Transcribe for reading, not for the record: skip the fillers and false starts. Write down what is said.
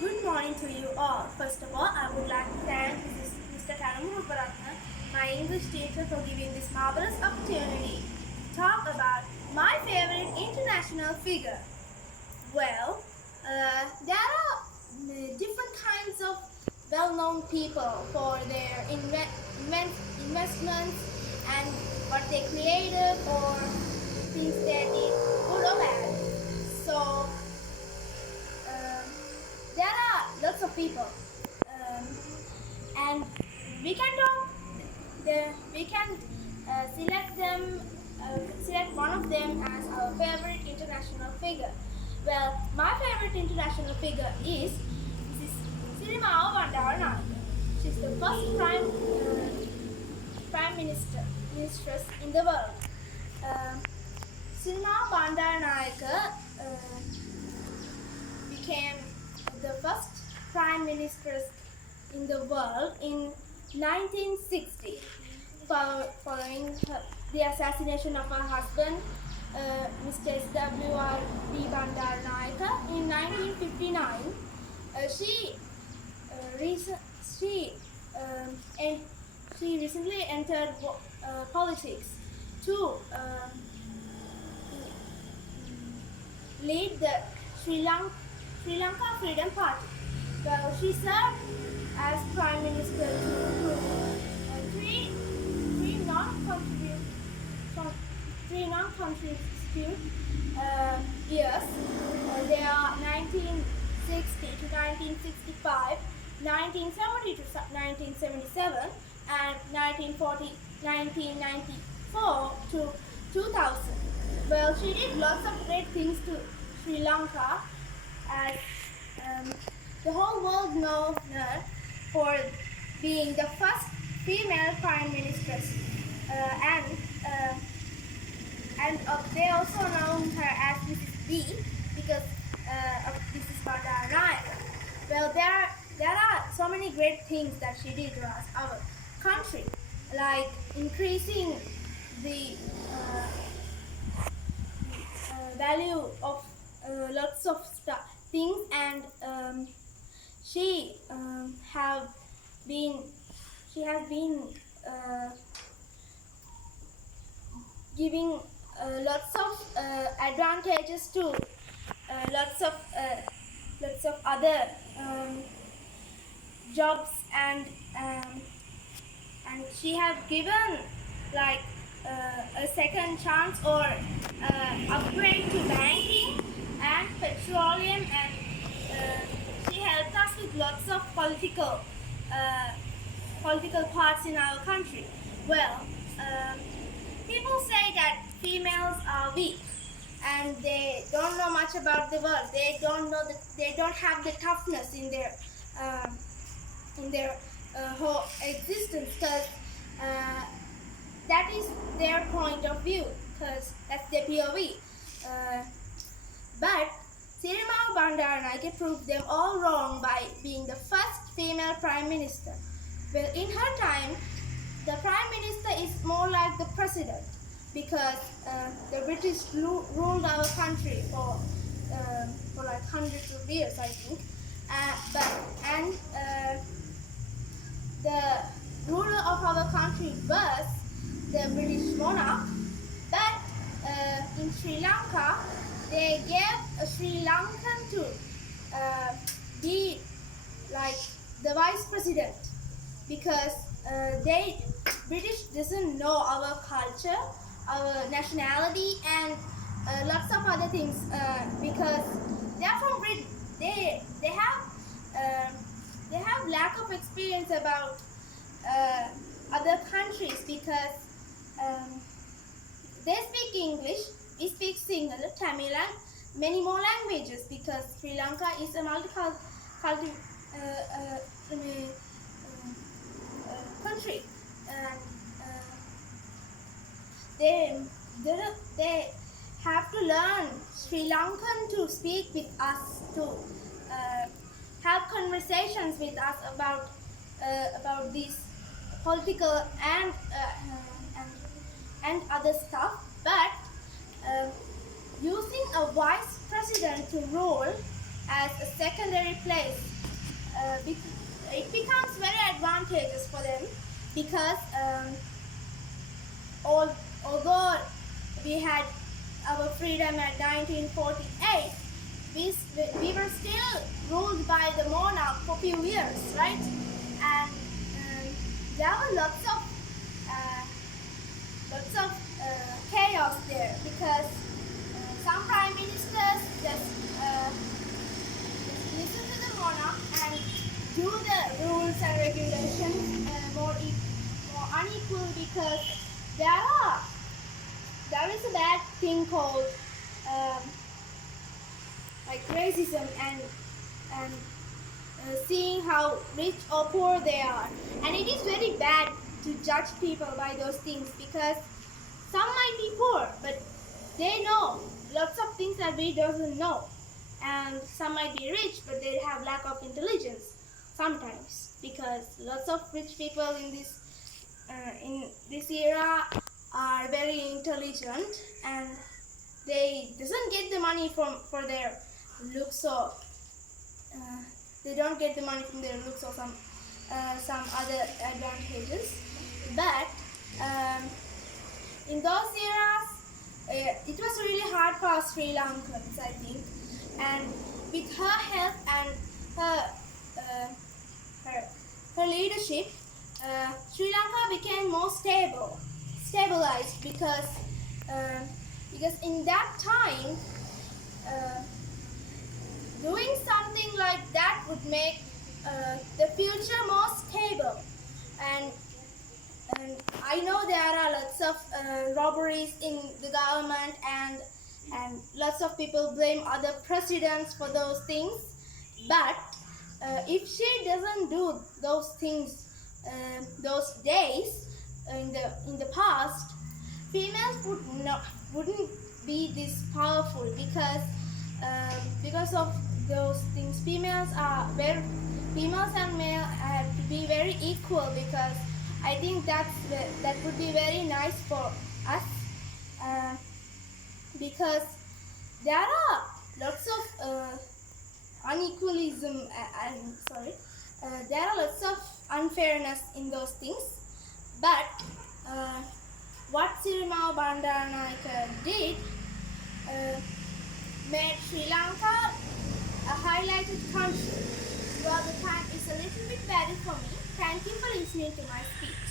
Good morning to you all. First of all, I would like to thank Mr. Kanamuruparatna, my English teacher, for giving this marvelous opportunity to talk about my favorite international figure. Well, there are different kinds of well-known people for their investments and what they created or things they did, good or bad. So um, there are lots of people, and we can talk. We can select them, select one of them as our favorite international figure. Well, my favorite international figure is Mrs. Sirimao Bandaranaike. She's the first prime mistress in the world. Uh, Sirimao Bandaranaike became the first prime minister in the world in 1960, following the assassination of her husband, Mr. S.W.R.B. Bandaranaike, in 1959. She she and she recently entered politics to lead the Sri Lanka Freedom Party. Well, she served as Prime Minister to three non-contribute three non-contribute years. They are 1960 to 1965, 1970 to 1977, and 1994 to 2000. Well, she did lots of great things to Sri Lanka, as the whole world knows her for being the first female prime minister, and they also know her as Mrs. B because of Mrs. Bandaranaike. Well, there are so many great things that she did to us, our country, like increasing the value of lots of things, and she have been she has been uh, giving lots of advantages to lots of other jobs, and she has given like a second chance or upgrade to banking and petroleum, and she helped us with lots of political parts in our country. Well, people say that females are weak and they don't know much about the world. They don't have the toughness in their whole existence, because that is their point of view, because that's their POV. But Sirimao Bandaranaike proved them all wrong by being the first female prime minister. Well, in her time, the prime minister is more like the president, because the British ruled our country for like hundreds of years, I think. The ruler of our country was the British monarch, but in Sri Lanka, they gave a Sri Lankan to be like the vice president, because British doesn't know our culture, our nationality, and lots of other things, because they are from Britain. Uh, they have lack of experience about other countries, because um, they speak English, we speak Sinhala, Tamil, and many more languages, because Sri Lanka is a multicultural country, and they, they have to learn Sri Lankan to speak with us, to have conversations with us about these political and other stuff. But using a vice president to rule as a secondary place. It becomes very advantageous for them because although we had our freedom at 1948, we were still ruled by the monarch for a few years, right? And there were lots of chaos there because some prime ministers just listen to the monarch and do the rules and regulations more unequal because there is a bad thing called like racism and seeing how rich or poor they are, and it is very bad to judge people by those things because some might be poor but they know lots of things that we doesn't know, and some might be rich but they have lack of intelligence sometimes because lots of rich people in this era are very intelligent and they doesn't get the money for their looks, or they don't get the money from their looks or some other advantages. But in those eras, it was really hard for Sri Lankans, I think. And with her help and her leadership, Sri Lanka became more stabilized because in that time, doing something like that would make the future more stable. And I know there are lots of robberies in the government, and lots of people blame other presidents for those things. But if she doesn't do those things those days in the past, females wouldn't be this powerful because of those things. Females and male have to be very equal because I think that would be very nice for us because there are lots of unequalism. There are lots of unfairness in those things. But what Sirimao Bandaranaike did made Sri Lanka a highlighted country. Well, the time is a little bit bad for me. Thank you for listening to my speech.